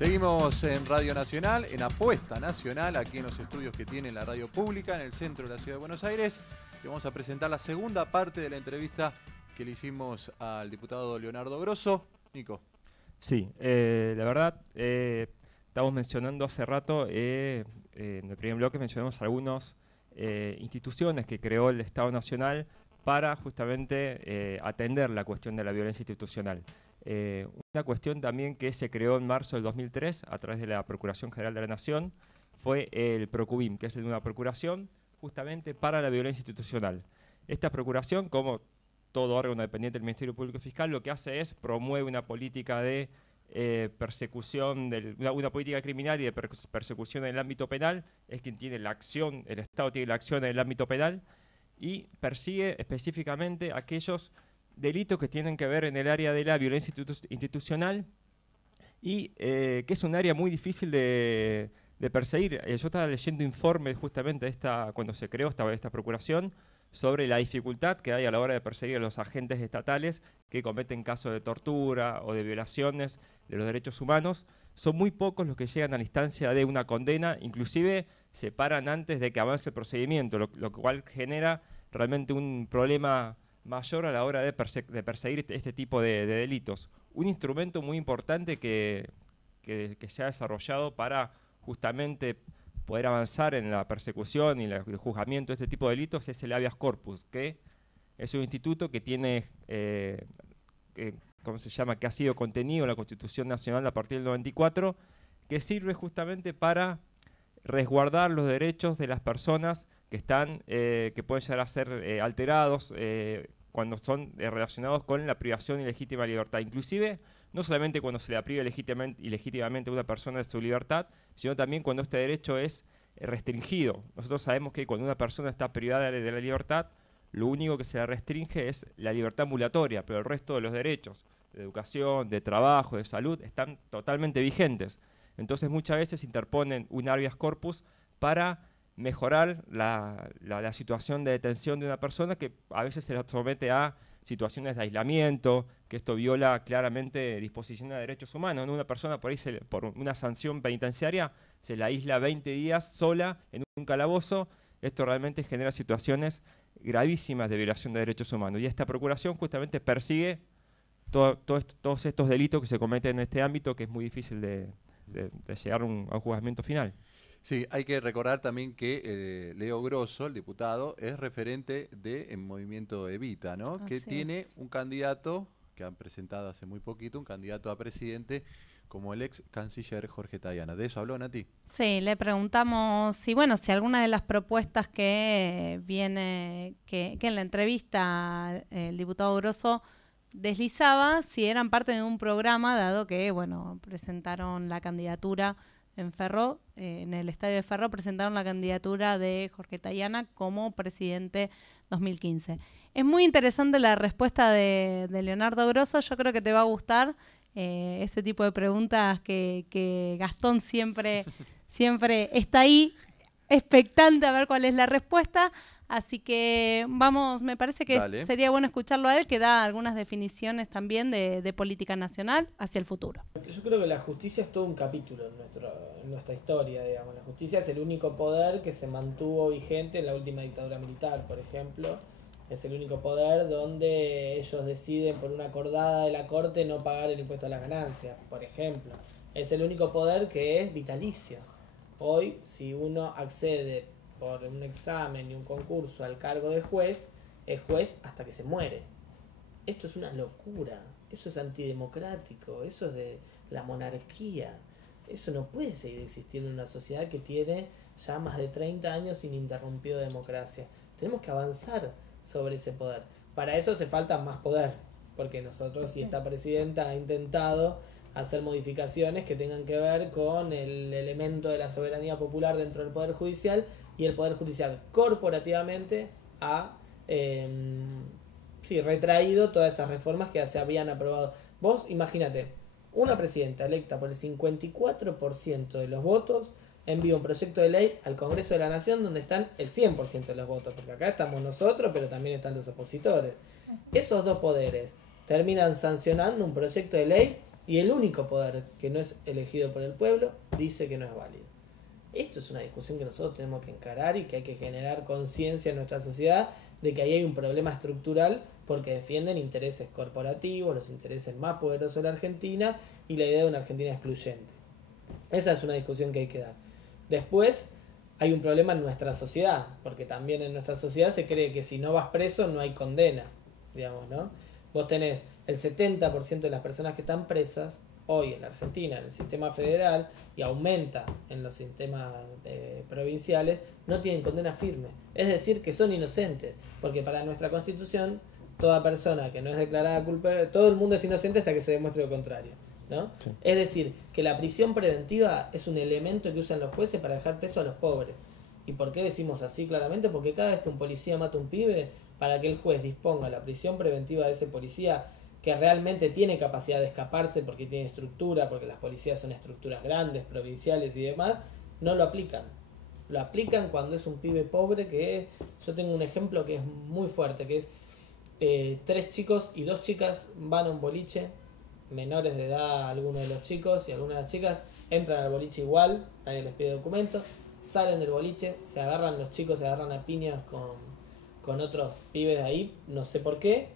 Seguimos en Radio Nacional, en Apuesta Nacional, aquí en los estudios que tiene la radio pública, en el centro de la ciudad de Buenos Aires. Y vamos a presentar la segunda parte de la entrevista que le hicimos al diputado Leonardo Grosso. Nico. Sí, la verdad, estamos mencionando hace rato, en el primer bloque mencionamos algunas instituciones que creó el Estado Nacional para justamente atender la cuestión de la violencia institucional. Una cuestión también que se creó en marzo del 2003 a través de la Procuración General de la Nación fue el Procubim, que es una procuración justamente para la violencia institucional. Esta procuración, como todo órgano dependiente del Ministerio Público y Fiscal, lo que hace es promueve una política de persecución, una política criminal y de persecución en el ámbito penal. Es quien tiene la acción, el Estado tiene la acción en el ámbito penal y persigue específicamente aquellos delitos que tienen que ver en el área de la violencia institucional y que es un área muy difícil de perseguir. Yo estaba leyendo informes justamente de cuando se creó esta procuración sobre la dificultad que hay a la hora de perseguir a los agentes estatales que cometen casos de tortura o de violaciones de los derechos humanos. Son muy pocos los que llegan a la instancia de una condena, inclusive se paran antes de que avance el procedimiento, lo cual genera realmente un problema mayor a la hora de perseguir este tipo de delitos. Un instrumento muy importante que se ha desarrollado para justamente poder avanzar en la persecución y el juzgamiento de este tipo de delitos es el habeas corpus, que es un instituto que tiene, ¿cómo se llama?, que ha sido contenido en la Constitución Nacional a partir del 94, que sirve justamente para resguardar los derechos de las personas que pueden llegar a ser alterados cuando son relacionados con la privación ilegítima de libertad. Inclusive, no solamente cuando se le priva ilegítimamente a una persona de su libertad, sino también cuando este derecho es restringido. Nosotros sabemos que cuando una persona está privada de la libertad, lo único que se le restringe es la libertad ambulatoria, pero el resto de los derechos, de educación, de trabajo, de salud, están totalmente vigentes. Entonces muchas veces interponen un habeas corpus para mejorar la situación de detención de una persona que a veces se la somete a situaciones de aislamiento, que esto viola claramente disposiciones de derechos humanos. Una persona por ahí, por una sanción penitenciaria, se la aísla 20 días sola en un calabozo. Esto realmente genera situaciones gravísimas de violación de derechos humanos. Y esta procuración justamente persigue todos estos delitos que se cometen en este ámbito, que es muy difícil de llegar a un juzgamiento final. Sí, hay que recordar también que Leo Grosso, el diputado, es referente del Movimiento Evita, ¿no? Así que tiene es. un candidato, que han presentado hace muy poquito, un candidato a presidente como el ex canciller Jorge Tayana. ¿De eso habló, Nati? Sí, le preguntamos si alguna de las propuestas que viene, que en la entrevista el diputado Grosso deslizaba, si eran parte de un programa, dado que, presentaron la candidatura en Ferro, en el estadio de Ferro, presentaron la candidatura de Jorge Tayana como presidente 2015. Es muy interesante la respuesta de Leonardo Grosso, yo creo que te va a gustar este tipo de preguntas que Gastón siempre está ahí, expectante a ver cuál es la respuesta. Así que me parece que Dale. sería bueno escucharlo a él, que da algunas definiciones también de política nacional hacia el futuro. Yo creo que la justicia es todo un capítulo en nuestra historia, digamos. La justicia es el único poder que se mantuvo vigente en la última dictadura militar, por ejemplo. Es el único poder donde ellos deciden por una acordada de la Corte no pagar el impuesto a las ganancias, por ejemplo. Es el único poder que es vitalicio. Hoy, si uno accede por un examen y un concurso al cargo de juez, es juez hasta que se muere. Esto es una locura, eso es antidemocrático, eso es de la monarquía. Eso no puede seguir existiendo en una sociedad que tiene ya más de 30 años ininterrumpido de democracia. Tenemos que avanzar sobre ese poder. Para eso hace falta más poder, porque nosotros, y esta presidenta ha intentado hacer modificaciones que tengan que ver con el elemento de la soberanía popular dentro del Poder Judicial, y el Poder Judicial corporativamente ha retraído todas esas reformas que se habían aprobado. Vos imagínate, una presidenta electa por el 54% de los votos envía un proyecto de ley al Congreso de la Nación donde están el 100% de los votos, porque acá estamos nosotros, pero también están los opositores. Esos dos poderes terminan sancionando un proyecto de ley Y el único poder que no es elegido por el pueblo dice que no es válido. Esto es una discusión que nosotros tenemos que encarar y que hay que generar conciencia en nuestra sociedad de que ahí hay un problema estructural porque defienden intereses corporativos, los intereses más poderosos de la Argentina y la idea de una Argentina excluyente. Esa es una discusión que hay que dar. Después hay un problema en nuestra sociedad, porque también en nuestra sociedad se cree que si no vas preso no hay condena, digamos, ¿no? Vos tenés el 70% de las personas que están presas hoy en la Argentina, en el sistema federal, y aumenta en los sistemas provinciales, no tienen condena firme. Es decir, que son inocentes, porque para nuestra Constitución, toda persona que no es declarada culpable, todo el mundo es inocente hasta que se demuestre lo contrario, ¿no? Sí. Es decir, que la prisión preventiva es un elemento que usan los jueces para dejar preso a los pobres. ¿Y por qué decimos así claramente? Porque cada vez que un policía mata a un pibe, para que el juez disponga la prisión preventiva de ese policía, que realmente tiene capacidad de escaparse porque tiene estructura, porque las policías son estructuras grandes, provinciales y demás, no lo aplican. Lo aplican cuando es un pibe pobre, que yo tengo un ejemplo que es muy fuerte, que es 3 chicos y 2 chicas van a un boliche, menores de edad algunos de los chicos y algunas de las chicas, entran al boliche igual, nadie les pide documentos, salen del boliche, se agarran los chicos, se agarran a piñas con otros pibes de ahí, no sé por qué,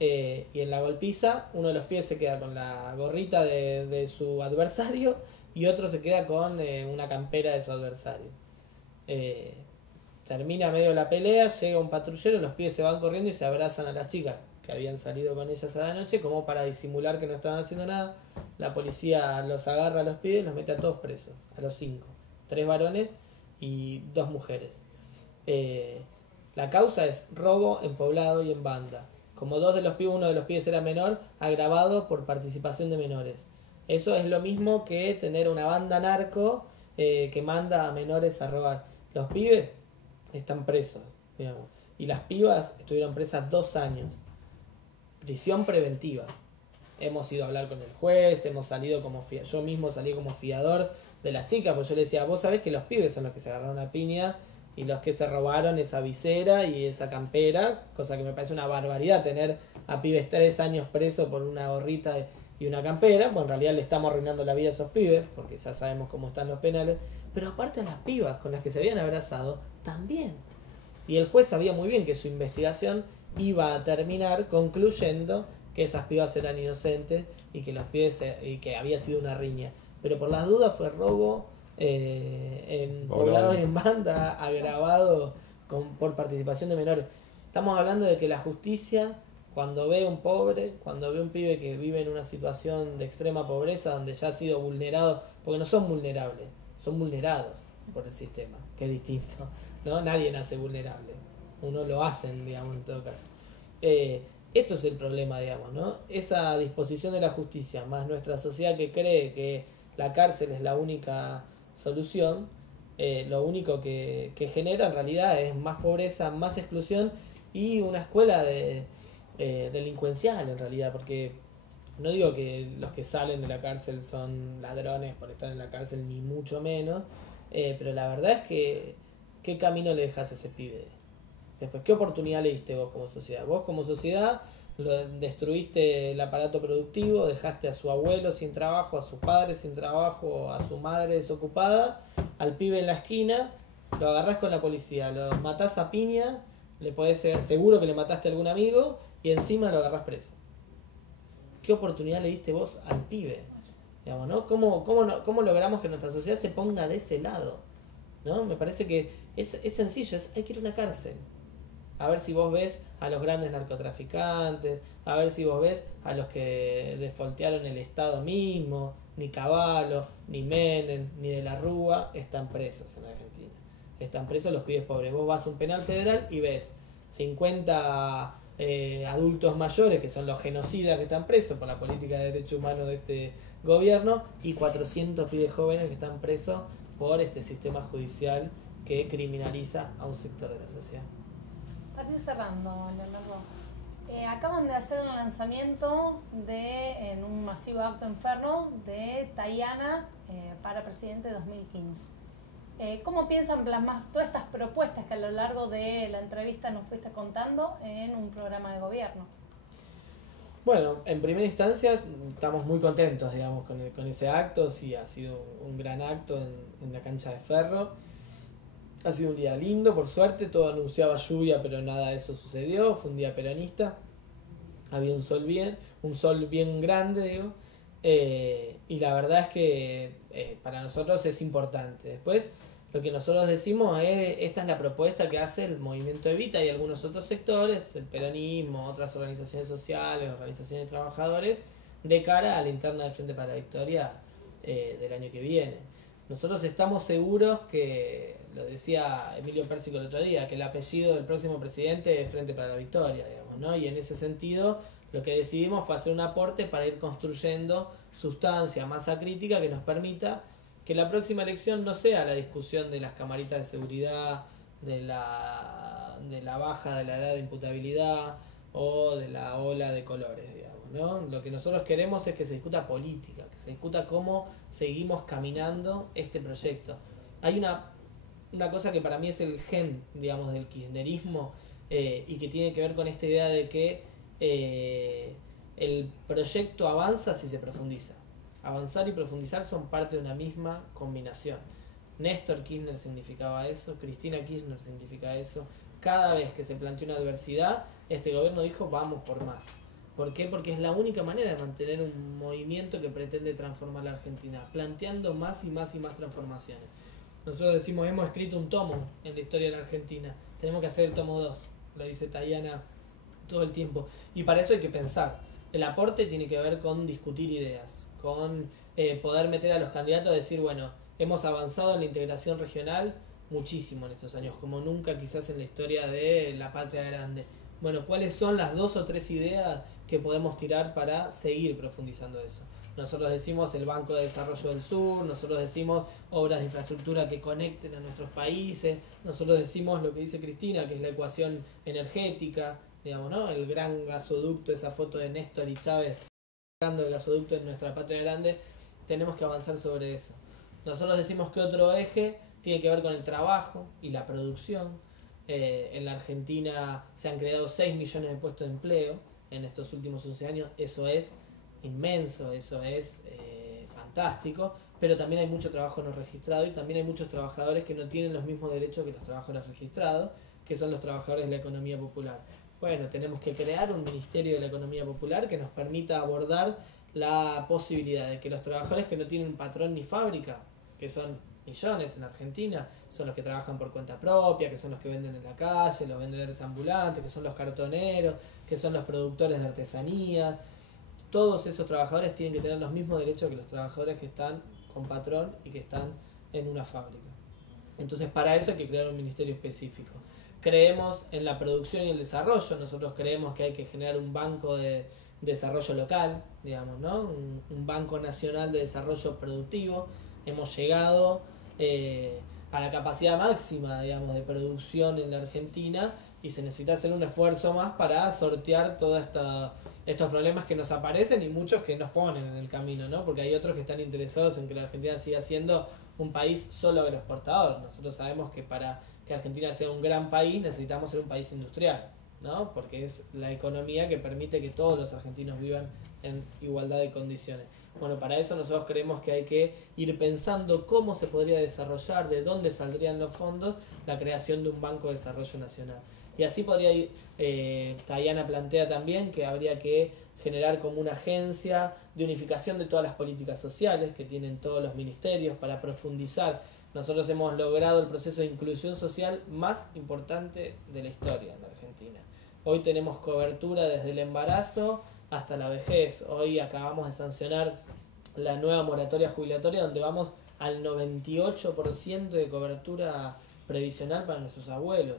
y en la golpiza uno de los pibes se queda con la gorrita de su adversario y otro se queda con una campera de su adversario. Termina medio la pelea, llega un patrullero, los pibes se van corriendo y se abrazan a las chicas que habían salido con ellas a la noche como para disimular que no estaban haciendo nada. La policía los agarra a los pibes y los mete a todos presos, a los 5, 3 varones y 2 mujeres. La causa es robo en poblado y en banda. Como uno de los pibes era menor, agravado por participación de menores. Eso es lo mismo que tener una banda narco que manda a menores a robar. Los pibes están presos, digamos, y las pibas estuvieron presas 2 años. Prisión preventiva. Hemos ido a hablar con el juez, hemos salido como yo mismo salí como fiador de las chicas, porque yo le decía, vos sabés que los pibes son los que se agarraron a piña y los que se robaron esa visera y esa campera, cosa que me parece una barbaridad tener a pibes 3 años presos por una gorrita y una campera. Bueno, en realidad le estamos arruinando la vida a esos pibes, porque ya sabemos cómo están los penales, pero aparte a las pibas con las que se habían abrazado, también. Y el juez sabía muy bien que su investigación iba a terminar concluyendo que esas pibas eran inocentes y que los pibes y que había sido una riña. Pero por las dudas fue robo en poblado y en banda agravado por participación de menores. Estamos hablando de que la justicia, cuando ve a un pobre, cuando ve a un pibe que vive en una situación de extrema pobreza, donde ya ha sido vulnerado, porque no son vulnerables, son vulnerados por el sistema, que es distinto, ¿no? Nadie nace vulnerable, uno lo hacen, digamos, en todo caso. Esto es el problema, digamos, ¿no? Esa disposición de la justicia, más nuestra sociedad que cree que la cárcel es la única solución, lo único que genera en realidad es más pobreza, más exclusión y una escuela delincuencial en realidad, porque no digo que los que salen de la cárcel son ladrones por estar en la cárcel, ni mucho menos, pero la verdad es que ¿qué camino le dejas a ese pibe? Después, ¿qué oportunidad le diste vos como sociedad? Vos como sociedad destruiste el aparato productivo, dejaste a su abuelo sin trabajo, a sus padres sin trabajo, a su madre desocupada, al pibe en la esquina, lo agarrás con la policía, lo matás a piña, le podés ser seguro que le mataste a algún amigo y encima lo agarrás preso. ¿Qué oportunidad le diste vos al pibe? Digamos, ¿no? ¿Cómo logramos que nuestra sociedad se ponga de ese lado? ¿No? Me parece que es sencillo, hay que ir a una cárcel. A ver si vos ves a los grandes narcotraficantes, a ver si vos ves a los que desfoltearon el Estado mismo, ni Cavallo, ni Menem, ni De la Rúa están presos en Argentina. Están presos los pibes pobres. Vos vas a un penal federal y ves 50 adultos mayores, que son los genocidas que están presos por la política de derechos humanos de este gobierno, y 400 pibes jóvenes que están presos por este sistema judicial que criminaliza a un sector de la sociedad. Para ir cerrando, Leonardo, acaban de hacer el lanzamiento en un masivo acto en Ferro de Tayana para presidente 2015. ¿Cómo piensan plasmar todas estas propuestas que a lo largo de la entrevista nos fuiste contando en un programa de gobierno? Bueno, en primera instancia estamos muy contentos, digamos, con ese acto. Sí, ha sido un gran acto en la cancha de Ferro. Ha sido un día lindo, por suerte. Todo anunciaba lluvia, pero nada de eso sucedió. Fue un día peronista. Había un sol bien grande, digo. Y la verdad es que para nosotros es importante. Después, lo que nosotros decimos es, esta es la propuesta que hace el movimiento Evita y algunos otros sectores, el peronismo, otras organizaciones sociales, organizaciones de trabajadores, de cara a la interna del Frente para la Victoria del año que viene. Nosotros estamos seguros que, lo decía Emilio Pérsico el otro día, que el apellido del próximo presidente es Frente para la Victoria, digamos, ¿no? Y en ese sentido, lo que decidimos fue hacer un aporte para ir construyendo sustancia, masa crítica que nos permita que la próxima elección no sea la discusión de las camaritas de seguridad, de la baja de la edad de imputabilidad o de la ola de colores, digamos, ¿no? Lo que nosotros queremos es que se discuta política, que se discuta cómo seguimos caminando este proyecto. Hay una cosa que para mí es el gen, digamos, del kirchnerismo y que tiene que ver con esta idea de que el proyecto avanza si se profundiza. Avanzar y profundizar son parte de una misma combinación. Néstor Kirchner significaba eso, Cristina Kirchner significa eso. Cada vez que se planteó una adversidad, este gobierno dijo vamos por más. ¿Por qué? Porque es la única manera de mantener un movimiento que pretende transformar la Argentina, planteando más y más y más transformaciones. Nosotros decimos, hemos escrito un tomo en la historia de la Argentina, tenemos que hacer el tomo 2, lo dice Tayana todo el tiempo. Y para eso hay que pensar. El aporte tiene que ver con discutir ideas, con poder meter a los candidatos a decir, bueno, hemos avanzado en la integración regional muchísimo en estos años, como nunca quizás en la historia de la patria grande. Bueno, ¿cuáles son las 2 o 3 ideas que podemos tirar para seguir profundizando eso? Nosotros decimos el Banco de Desarrollo del Sur, nosotros decimos obras de infraestructura que conecten a nuestros países, nosotros decimos lo que dice Cristina, que es la ecuación energética, digamos, ¿no? El gran gasoducto, esa foto de Néstor y Chávez sacando el gasoducto en nuestra patria grande, tenemos que avanzar sobre eso. Nosotros decimos que otro eje tiene que ver con el trabajo y la producción. En la Argentina se han creado 6 millones de puestos de empleo en estos últimos 11 años, eso es inmenso, eso es fantástico, pero también hay mucho trabajo no registrado y también hay muchos trabajadores que no tienen los mismos derechos que los trabajadores registrados, que son los trabajadores de la economía popular. Bueno, tenemos que crear un Ministerio de la Economía Popular que nos permita abordar la posibilidad de que los trabajadores que no tienen patrón ni fábrica, que son millones en Argentina, son los que trabajan por cuenta propia, que son los que venden en la calle, los vendedores ambulantes, que son los cartoneros, que son los productores de artesanía. Todos esos trabajadores tienen que tener los mismos derechos que los trabajadores que están con patrón y que están en una fábrica. Entonces, para eso hay que crear un ministerio específico. Creemos en la producción y el desarrollo. Nosotros creemos que hay que generar un banco de desarrollo local, digamos, ¿no? Un banco nacional de desarrollo productivo. Hemos llegado a la capacidad máxima, digamos, de producción en la Argentina y se necesita hacer un esfuerzo más para sortear todos estos problemas que nos aparecen y muchos que nos ponen en el camino, ¿no? Porque hay otros que están interesados en que la Argentina siga siendo un país solo agroexportador. Nosotros sabemos que para que Argentina sea un gran país necesitamos ser un país industrial, ¿no? Porque es la economía que permite que todos los argentinos vivan en igualdad de condiciones. Bueno, para eso nosotros creemos que hay que ir pensando cómo se podría desarrollar, de dónde saldrían los fondos, la creación de un Banco de Desarrollo Nacional. Y así podría ir, Tayana plantea también que habría que generar como una agencia de unificación de todas las políticas sociales que tienen todos los ministerios para profundizar. Nosotros hemos logrado el proceso de inclusión social más importante de la historia en la Argentina. Hoy tenemos cobertura desde el embarazo hasta la vejez. Hoy acabamos de sancionar la nueva moratoria jubilatoria donde vamos al 98% de cobertura previsional para nuestros abuelos.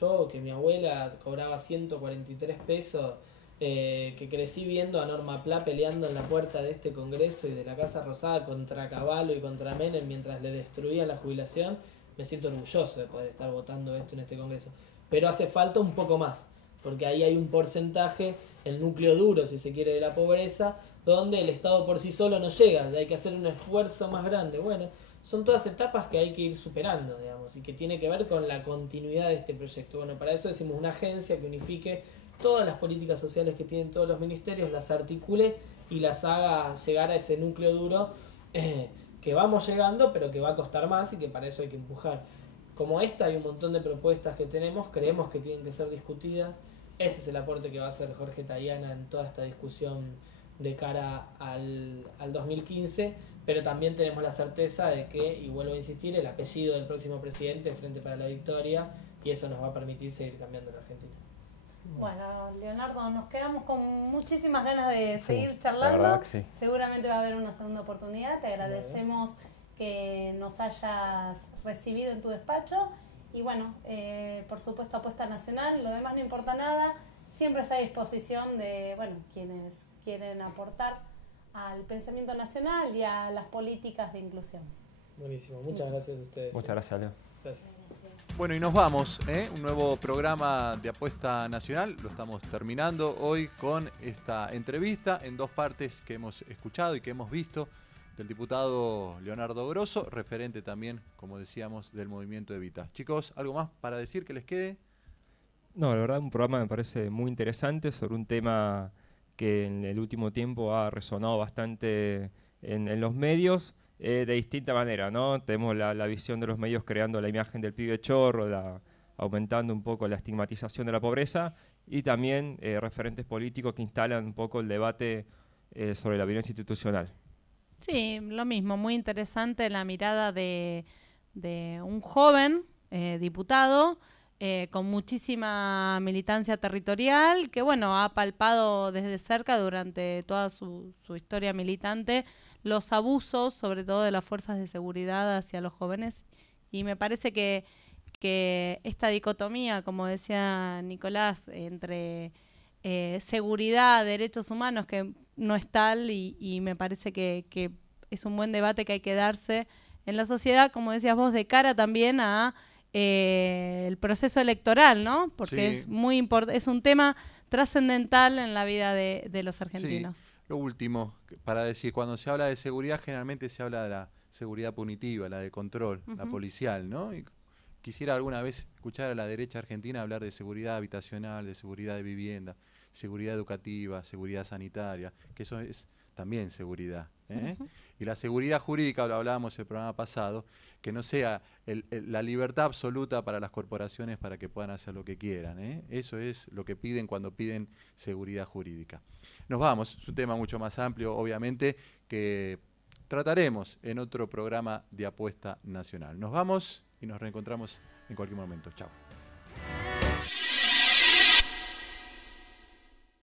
Yo, que mi abuela cobraba 143 pesos, que crecí viendo a Norma Pla peleando en la puerta de este Congreso y de la Casa Rosada contra Cavallo y contra Menem mientras le destruían la jubilación, me siento orgulloso de poder estar votando esto en este Congreso. Pero hace falta un poco más, porque ahí hay un porcentaje, el núcleo duro, si se quiere, de la pobreza, donde el Estado por sí solo no llega, hay que hacer un esfuerzo más grande. Bueno, son todas etapas que hay que ir superando, digamos, y que tiene que ver con la continuidad de este proyecto. Bueno, para eso decimos una agencia que unifique todas las políticas sociales que tienen todos los ministerios, las articule y las haga llegar a ese núcleo duro que vamos llegando, pero que va a costar más y que para eso hay que empujar. Como esta, hay un montón de propuestas que tenemos, creemos que tienen que ser discutidas. Ese es el aporte que va a hacer Jorge Tayana en toda esta discusión de cara al 2015, pero también tenemos la certeza de que, y vuelvo a insistir, el apellido del próximo presidente es Frente para la Victoria, y eso nos va a permitir seguir cambiando en Argentina. Bueno, Leonardo, nos quedamos con muchísimas ganas de seguir Sí, charlando. la verdad que sí. Seguramente va a haber una segunda oportunidad. Te agradecemos que nos hayas recibido en tu despacho. Y bueno, por supuesto, Apuesta Nacional. Lo demás no importa nada. Siempre está a disposición de quienes quieren aportar al pensamiento nacional y a las políticas de inclusión. Buenísimo. Muchas gracias a ustedes. Muchas gracias, Leo. Gracias. Bueno, y nos vamos, un nuevo programa de Apuesta Nacional, lo estamos terminando hoy con esta entrevista en dos partes que hemos escuchado y que hemos visto del diputado Leonardo Grosso, referente también, como decíamos, del movimiento Evita. Chicos, ¿algo más para decir que les quede? No, la verdad un programa me parece muy interesante sobre un tema que en el último tiempo ha resonado bastante en los medios. De distinta manera, ¿no? Tenemos la visión de los medios creando la imagen del pibe chorro, aumentando un poco la estigmatización de la pobreza, y también referentes políticos que instalan un poco el debate sobre la violencia institucional. Sí, lo mismo, muy interesante la mirada de un joven diputado con muchísima militancia territorial, que ha palpado desde cerca durante toda su historia militante los abusos, sobre todo de las fuerzas de seguridad hacia los jóvenes. Y me parece que esta dicotomía, como decía Nicolás, entre seguridad, derechos humanos, que no es tal, y me parece que es un buen debate que hay que darse en la sociedad, como decías vos, de cara también a el proceso electoral, ¿no? Porque Sí. es muy es un tema trascendental en la vida de los argentinos. Sí. Lo último, para decir, cuando se habla de seguridad, generalmente se habla de la seguridad punitiva, la de control, la policial, ¿no? Y quisiera alguna vez escuchar a la derecha argentina hablar de seguridad habitacional, de seguridad de vivienda, seguridad educativa, seguridad sanitaria, que eso es también seguridad. Y la seguridad jurídica, lo hablábamos el programa pasado, que no sea la libertad absoluta para las corporaciones para que puedan hacer lo que quieran. Eso es lo que piden cuando piden seguridad jurídica. Nos vamos, es un tema mucho más amplio, obviamente, que trataremos en otro programa de Apuesta Nacional. Nos vamos y nos reencontramos en cualquier momento. Chao.